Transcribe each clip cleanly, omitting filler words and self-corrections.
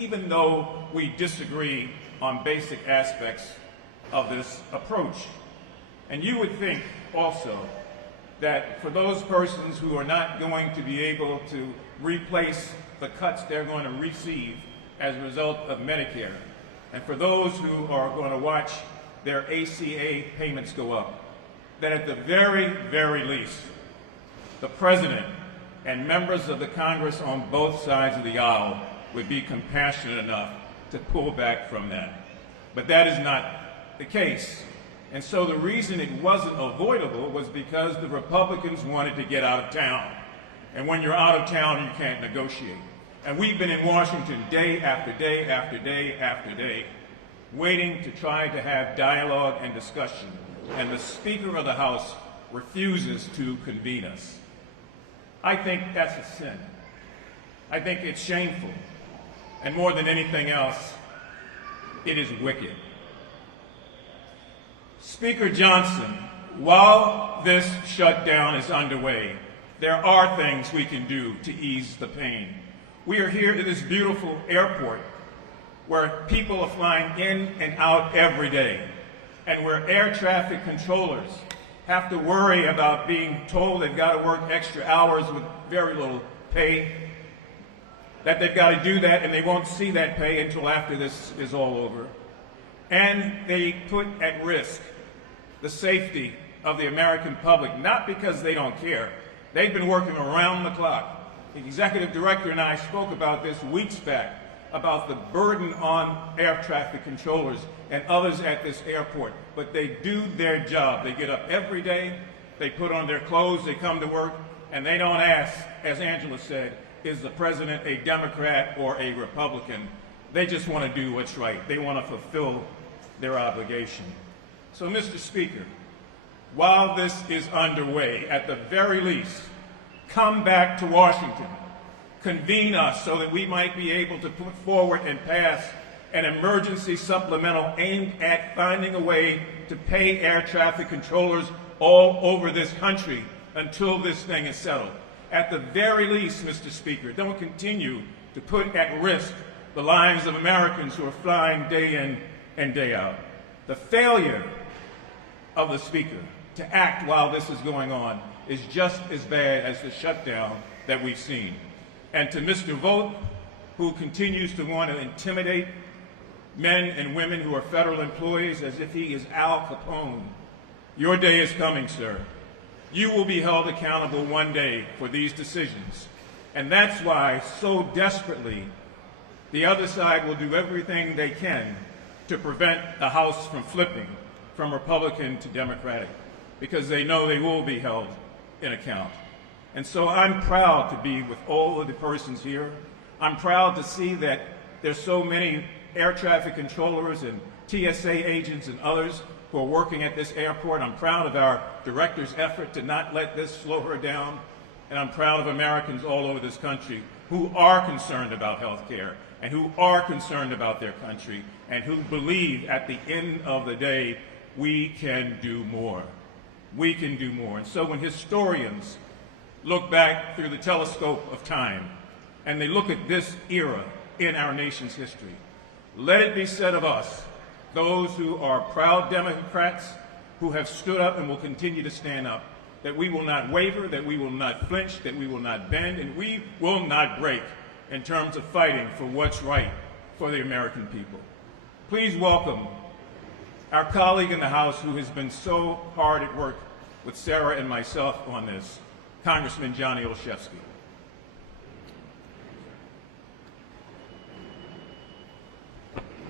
even though we disagree on basic aspects of this approach. And you would think also that for those persons who are not going to be able to replace the cuts they're going to receive as a result of Medicare, and for those who are going to watch their ACA payments go up, that at the very, very least, the President and members of the Congress on both sides of the aisle would be compassionate enough to pull back from that. But that is not the case. And so the reason it wasn't avoidable was because the Republicans wanted to get out of town. And when you're out of town, you can't negotiate. And we've been in Washington day after day after day after day, waiting to try to have dialogue and discussion. And the Speaker of the House refuses to convene us. I think that's a sin. I think it's shameful. And more than anything else, it is wicked. Speaker Johnson, while this shutdown is underway, there are things we can do to ease the pain. We are here at this beautiful airport where people are flying in and out every day, and where air traffic controllers have to worry about being told they've got to work extra hours with very little pay, that they've got to do that and they won't see that pay until after this is all over. And they put at risk the safety of the American public, not because they don't care. They've been working around the clock. The executive director and I spoke about this weeks back, about the burden on air traffic controllers and others at this airport. But they do their job. They get up every day, they put on their clothes, they come to work, and they don't ask, as Angela said, is the president a Democrat or a Republican? They just want to do what's right. They want to fulfill their obligation. So, Mr. Speaker, while this is underway, at the very least, come back to Washington, convene us so that we might be able to put forward and pass an emergency supplemental aimed at finding a way to pay air traffic controllers all over this country until this thing is settled. At the very least, Mr. Speaker, don't continue to put at risk the lives of Americans who are flying day in and day out. The failure of the Speaker to act while this is going on is just as bad as the shutdown that we've seen. And to Mr. Vogt, who continues to want to intimidate men and women who are federal employees as if he is Al Capone, your day is coming, sir. You will be held accountable one day for these decisions. And that's why, so desperately, the other side will do everything they can to prevent the House from flipping from Republican to Democratic, because they know they will be held in account. And so I'm proud to be with all of the persons here. I'm proud to see that there's so many air traffic controllers and TSA agents and others who are working at this airport. I'm proud of our director's effort to not let this slow her down. And I'm proud of Americans all over this country who are concerned about health care and who are concerned about their country and who believe at the end of the day we can do more. We can do more. And so when historians look back through the telescope of time and they look at this era in our nation's history, let it be said of us, those who are proud Democrats who have stood up and will continue to stand up, that we will not waver, that we will not flinch, that we will not bend, and we will not break in terms of fighting for what's right for the American people. Please welcome our colleague in the House who has been so hard at work with Sarah and myself on this, Congressman Johnny Olszewski.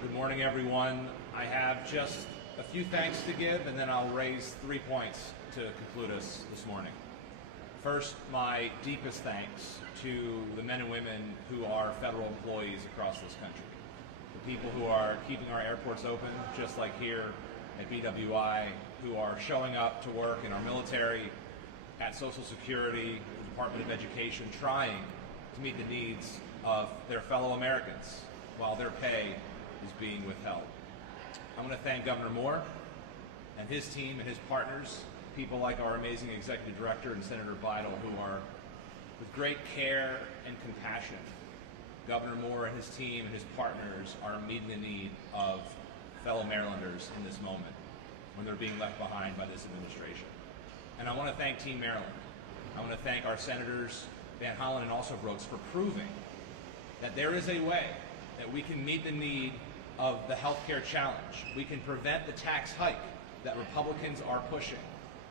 Good morning, everyone. I have just a few thanks to give, and then I'll raise 3 points to conclude us this morning. First, my deepest thanks to the men and women who are federal employees across this country. The people who are keeping our airports open, just like here at BWI, who are showing up to work in our military, at Social Security, the Department of Education, trying to meet the needs of their fellow Americans while their pay is being withheld. I'm going to thank Governor Moore and his team and his partners, people like our amazing Executive Director and Senator Vidal, who are, with great care and compassion, Governor Moore and his team and his partners are meeting the need of fellow Marylanders in this moment when they're being left behind by this administration. And I want to thank Team Maryland. I want to thank our Senators Van Hollen and also Brooks for proving that there is a way that we can meet the need of the healthcare challenge. We can prevent the tax hike that Republicans are pushing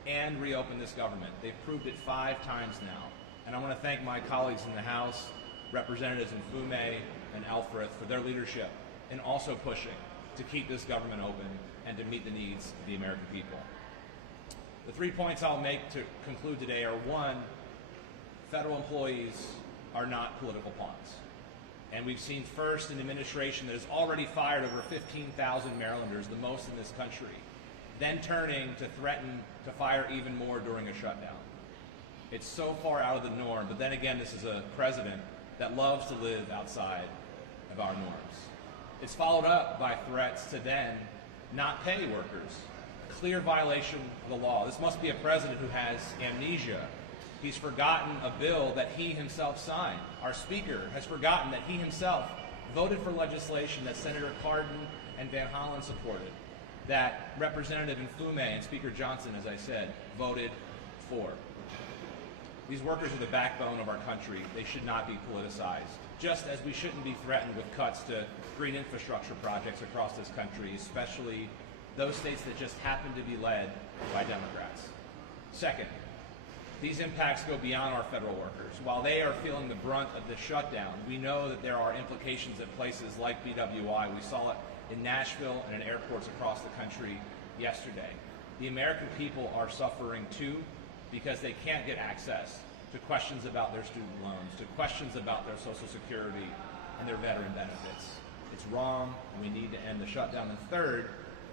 and reopen this government. They've proved it 5 times now. And I want to thank my colleagues in the House, Representatives Mfume and Alfred, for their leadership in also pushing to keep this government open and to meet the needs of the American people. The 3 points I'll make to conclude today are: 1, federal employees are not political pawns. And we've seen first an administration that has already fired over 15,000 Marylanders, the most in this country, then turning to threaten to fire even more during a shutdown. It's so far out of the norm, but then again, this is a president that loves to live outside of our norms. It's followed up by threats to then not pay workers. Clear violation of the law. This must be a president who has amnesia. He's forgotten a bill that he himself signed. Our Speaker has forgotten that he himself voted for legislation that Senator Cardin and Van Hollen supported, that Representative Mfume and Speaker Johnson, as I said, voted for. These workers are the backbone of our country. They should not be politicized, just as we shouldn't be threatened with cuts to green infrastructure projects across this country, especially those states that just happen to be led by Democrats. Second, these impacts go beyond our federal workers. While they are feeling the brunt of the shutdown, we know that there are implications at places like BWI. We saw it in Nashville and in airports across the country yesterday. The American people are suffering too, because they can't get access to questions about their student loans, to questions about their Social Security and their veteran benefits. It's wrong, and we need to end the shutdown. And third,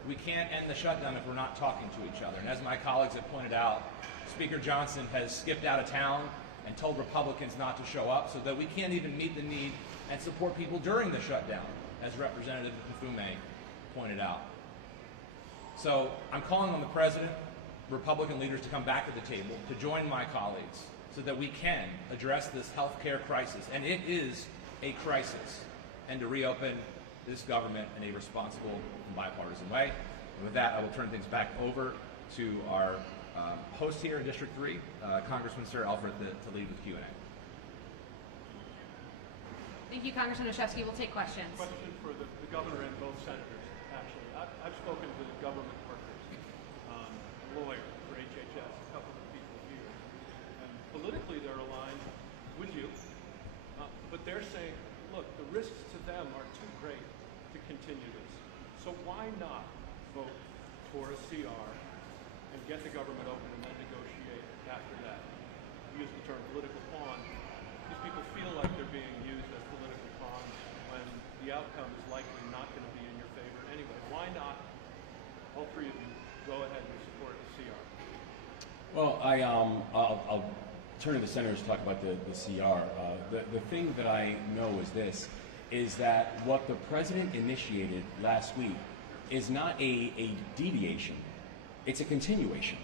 we can't end the shutdown if we're not talking to each other. And as my colleagues have pointed out, Speaker Johnson has skipped out of town and told Republicans not to show up, so that we can't even meet the need and support people during the shutdown, as Representative Mfume pointed out. So I'm calling on the President, Republican leaders, to come back to the table, to join my colleagues, so that we can address this health care crisis, and it is a crisis, and to reopen this government in a responsible and bipartisan way. And with that, I will turn things back over to our host here in District 3, Congressman Sir Alfred, to lead with Q&A. Thank you, Congressman Olszewski. We'll take questions. Question for the governor and both senators, actually. I've spoken to the government workers, lawyer for HHS, a couple of people here, and politically they're aligned with you, but they're saying, look, the risks to them are too great to continue this. So why not vote for a CR and get the government open and then negotiate after that? Use the term political pawn. These people feel like they're being used as political pawns when the outcome is likely not going to be in your favor anyway. Why not, all three of you, go ahead and support the CR? Well, I'll turn to the senators to talk about the CR. The thing that I know is this, is that what the president initiated last week is not a deviation, it's a continuation.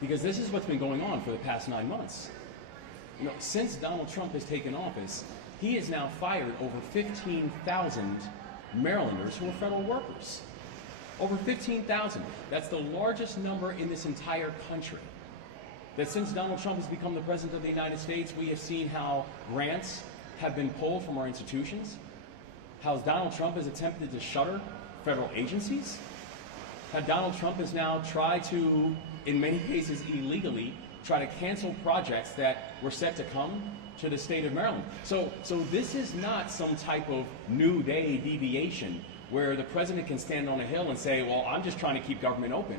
Because this is what's been going on for the past 9 months. You know, since Donald Trump has taken office, he has now fired over 15,000 Marylanders who are federal workers. Over 15,000. That's the largest number in this entire country. That since Donald Trump has become the President of the United States, we have seen how grants have been pulled from our institutions, how Donald Trump has attempted to shutter federal agencies, how Donald Trump has now tried to, in many cases illegally, try to cancel projects that were set to come to the state of Maryland. So this is not some type of new day deviation where the president can stand on a hill and say, well, I'm just trying to keep government open,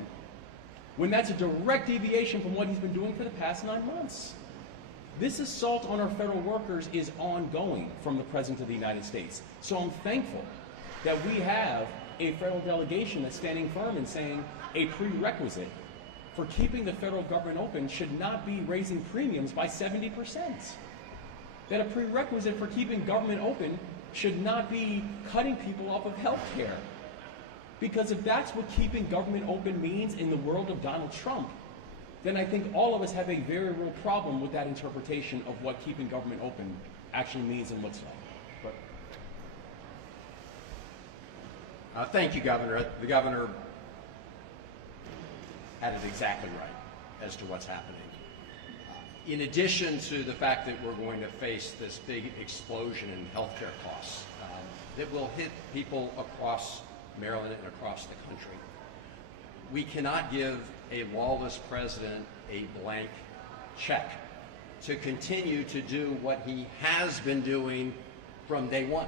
when that's a direct deviation from what he's been doing for the past 9 months. This assault on our federal workers is ongoing from the President of the United States. So I'm thankful that we have a federal delegation that's standing firm and saying a prerequisite for keeping the federal government open should not be raising premiums by 70%. That a prerequisite for keeping government open should not be cutting people off of health care. Because if that's what keeping government open means in the world of Donald Trump, then I think all of us have a very real problem with that interpretation of what keeping government open actually means and looks like. Thank you, Governor. The Governor had it exactly right as to what's happening. In addition to the fact that we're going to face this big explosion in healthcare costs that will hit people across Maryland and across the country, we cannot give a lawless president a blank check to continue to do what he has been doing from day one.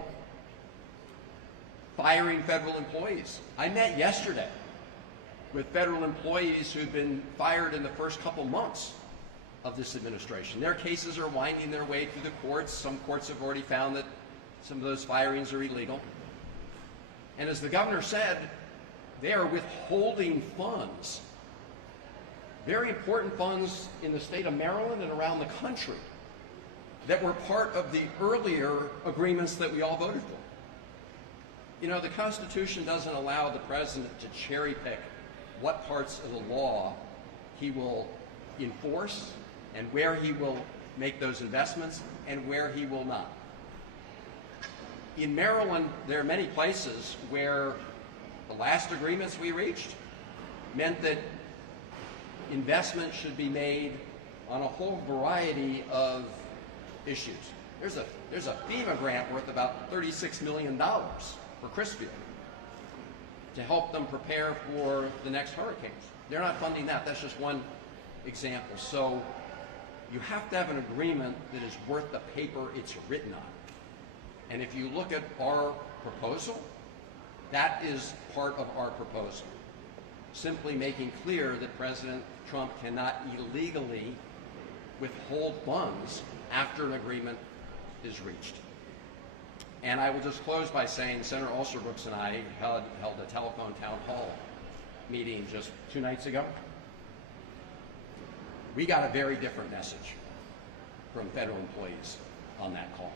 Firing federal employees. I met yesterday with federal employees who've been fired in the first couple months of this administration. Their cases are winding their way through the courts. Some courts have already found that some of those firings are illegal. And as the governor said, they are withholding funds, very important funds in the state of Maryland and around the country, that were part of the earlier agreements that we all voted for. You know, the Constitution doesn't allow the president to cherry pick what parts of the law he will enforce and where he will make those investments and where he will not. In Maryland, there are many places where the last agreements we reached meant that investment should be made on a whole variety of issues. There's a FEMA grant worth about $36 million for Crisfield to help them prepare for the next hurricanes. They're not funding that. That's just one example. So you have to have an agreement that is worth the paper it's written on. And if you look at our proposal, that is part of our proposal. Simply making clear that President Trump cannot illegally withhold funds after an agreement is reached. And I will just close by saying Senator Alsterbrooks and I held a telephone town hall meeting just 2 nights ago. We got a very different message from federal employees on that call,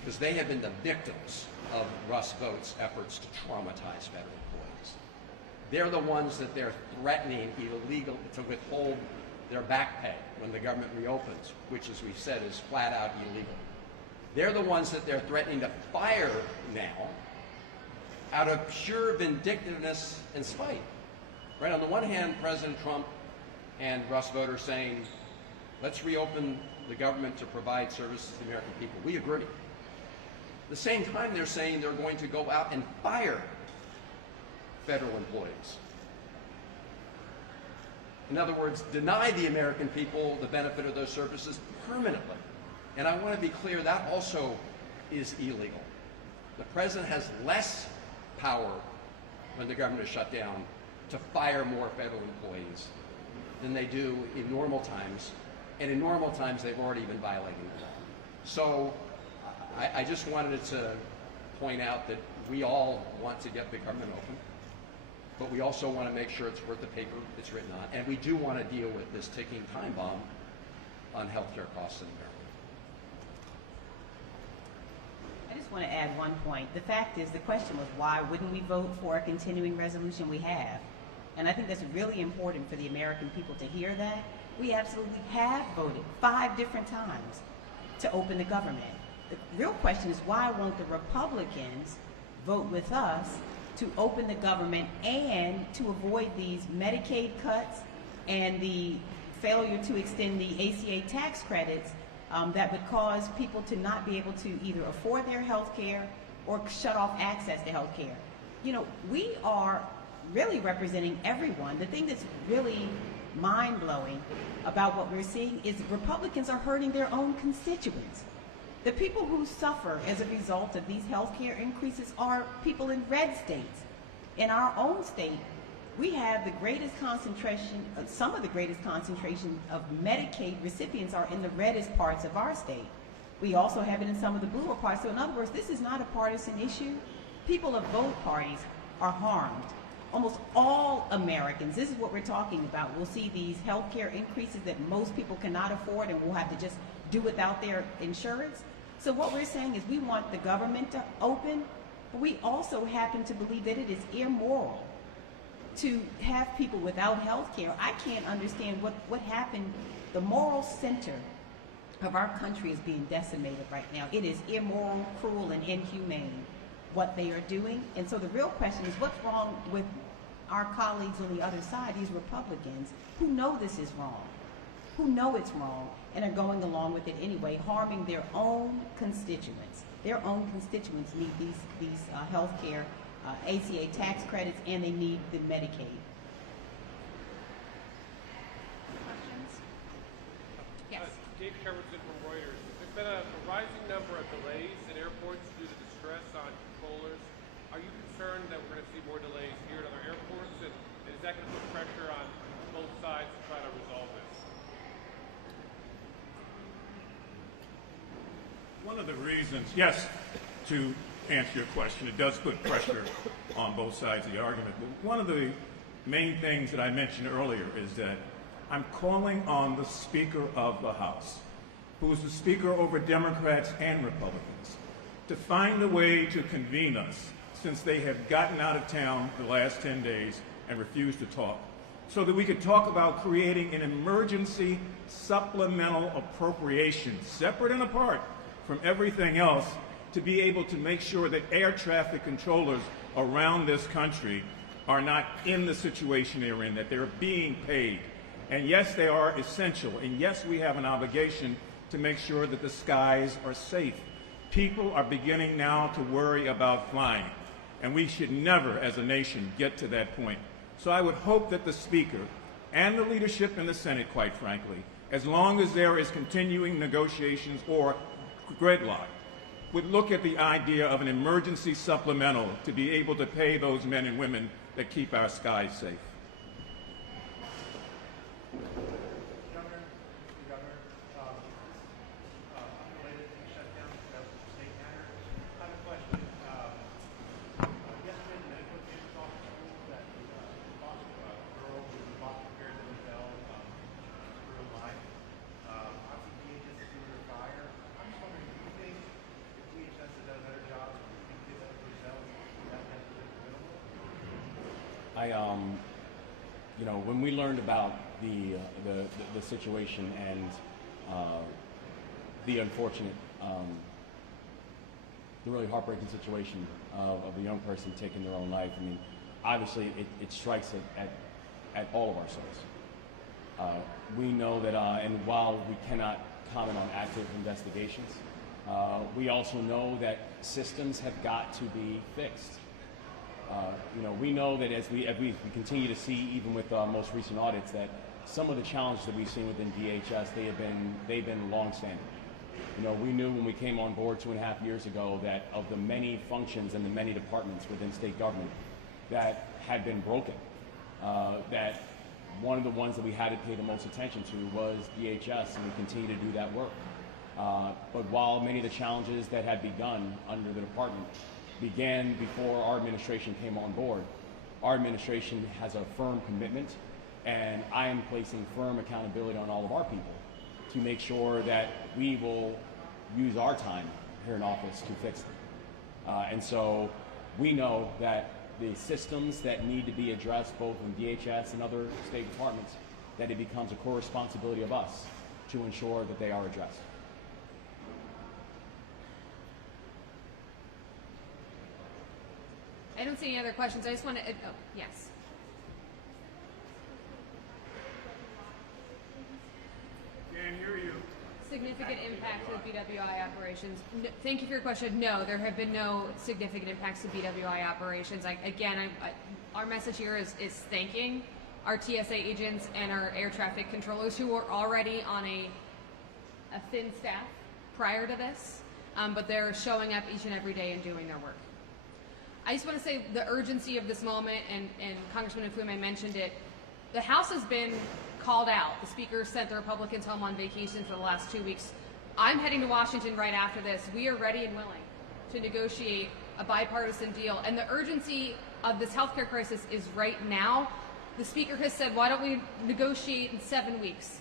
because they have been the victims of Russ Vought's efforts to traumatize federal employees. They're the ones that they're threatening illegal to withhold their back pay when the government reopens, which, as we've said, is flat out illegal. They're the ones that they're threatening to fire now out of pure vindictiveness and spite. Right? On the one hand, President Trump and Russ Vought are saying, let's reopen the government to provide services to the American people. We agree. At the same time, they're saying they're going to go out and fire federal employees. In other words, deny the American people the benefit of those services permanently. And I want to be clear, that also is illegal. The president has less power when the government is shut down to fire more federal employees than they do in normal times. And in normal times, they've already been violating the law. So I just wanted to point out that we all want to get the government open, but we also want to make sure it's worth the paper it's written on. And we do want to deal with this ticking time bomb on healthcare costs in America. I just want to add one point. The fact is, the question was, why wouldn't we vote for a continuing resolution? We have. And I think that's really important for the American people to hear that. We absolutely have voted 5 different times to open the government. The real question is, why won't the Republicans vote with us to open the government and to avoid these Medicaid cuts and the failure to extend the ACA tax credits that would cause people to not be able to either afford their health care or shut off access to health care. You know, we are really representing everyone. The thing that's really mind-blowing about what we're seeing is Republicans are hurting their own constituents. The people who suffer as a result of these health care increases are people in red states. In our own state, we have the greatest concentration, some of the greatest concentration of Medicaid recipients are in the reddest parts of our state. We also have it in some of the bluer parts. So in other words, this is not a partisan issue. People of both parties are harmed. Almost all Americans, this is what we're talking about, will see these health care increases that most people cannot afford and will have to just do without their insurance. So what we're saying is we want the government to open, but we also happen to believe that it is immoral to have people without health care. I can't understand what happened. The moral center of our country is being decimated right now. It is immoral, cruel, and inhumane what they are doing. And so the real question is, what's wrong with our colleagues on the other side, these Republicans, who know this is wrong, who know it's wrong, and are going along with it anyway, harming their own constituents. Their own constituents need these health care, ACA tax credits, and they need the Medicaid. Questions? Yes. Dave Shepherdson from Reuters. There's been a rising number of delays at airports due to the stress on controllers. Are you concerned that we're going to see more delays here at other airports? And is that going to put pressure on both sides to try to resolve this? One of the reasons, yes, to answer your question, it does put pressure on both sides of the argument. But one of the main things that I mentioned earlier is that I'm calling on the Speaker of the House, who is the Speaker over Democrats and Republicans, to find a way to convene us, since they have gotten out of town the last 10 days and refused to talk, so that we could talk about creating an emergency supplemental appropriation, separate and apart from everything else, to be able to make sure that air traffic controllers around this country are not in the situation they're in, that they're being paid. And yes, they are essential. And yes, we have an obligation to make sure that the skies are safe. People are beginning now to worry about flying. And we should never, as a nation, get to that point. So I would hope that the Speaker and the leadership in the Senate, quite frankly, as long as there is continuing negotiations or gridlock, would look at the idea of an emergency supplemental to be able to pay those men and women that keep our skies safe. Governor, unrelated to the shutdown, but state matter. I have a question. Yesterday, the medical examiner's office ruled that the girl who was not prepared to tell her own life. Obviously, DHS is doing her fire. I'm just wondering, do you think if DHS had done a better job, do you think this themselves that has been preventable? You know, when we learned about the situation and the unfortunate, the really heartbreaking situation of a young person taking their own life, I mean, obviously it strikes at all of our souls. We know that, and while we cannot comment on active investigations, we also know that systems have got to be fixed. You know, we know that as we continue to see, even with most recent audits, that some of the challenges that we've seen within DHS, they've been long-standing. You know, we knew when we came on board 2.5 years ago that of the many functions and the many departments within state government that had been broken, that one of the ones that we had to pay the most attention to was DHS, and we continue to do that work. But while many of the challenges that had begun under the department began before our administration came on board, our administration has a firm commitment, and I am placing firm accountability on all of our people to make sure that we will use our time here in office to fix them. And so we know that the systems that need to be addressed both in DHS and other state departments, that it becomes a core responsibility of us to ensure that they are addressed. I don't see any other questions. I just want to, oh, yes. Can't hear you. Significant impact to the BWI operations. No, thank you for your question. No, there have been no significant impacts to BWI operations. Our message here is thanking our TSA agents and our air traffic controllers who were already on a thin staff prior to this, but they're showing up each and every day and doing their work. I just want to say the urgency of this moment, and Congressman Mfume mentioned it, the House has been called out. The Speaker sent the Republicans home on vacation for the last 2 weeks. I'm heading to Washington right after this. We are ready and willing to negotiate a bipartisan deal. And the urgency of this healthcare crisis is right now. The Speaker has said, why don't we negotiate in 7 weeks?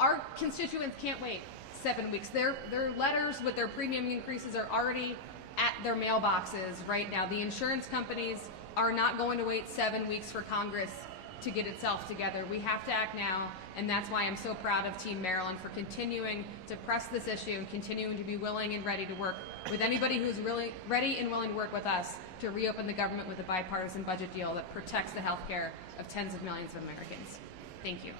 Our constituents can't wait 7 weeks. Their letters with their premium increases are already at their mailboxes right now. The insurance companies are not going to wait 7 weeks for Congress to get itself together. We have to act now, and that's why I'm so proud of Team Maryland for continuing to press this issue and continuing to be willing and ready to work with anybody who's really ready and willing to work with us to reopen the government with a bipartisan budget deal that protects the health care of tens of millions of Americans. Thank you.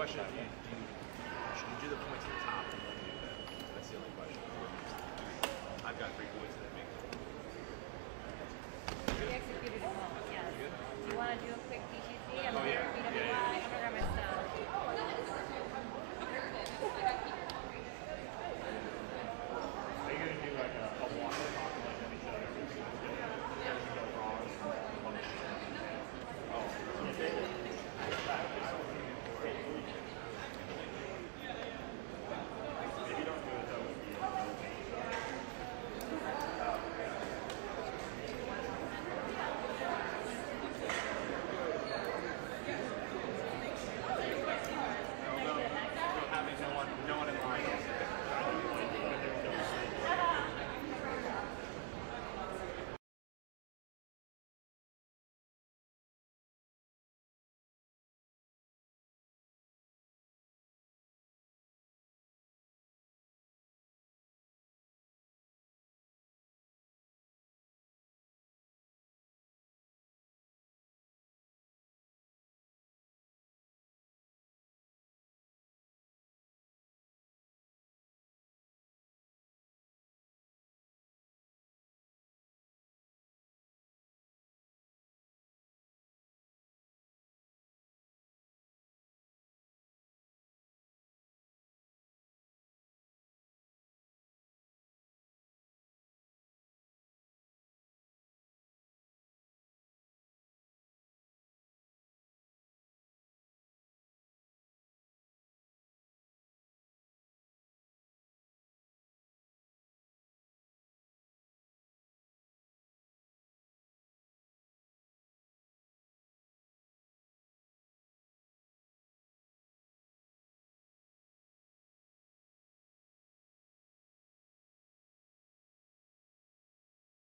Question.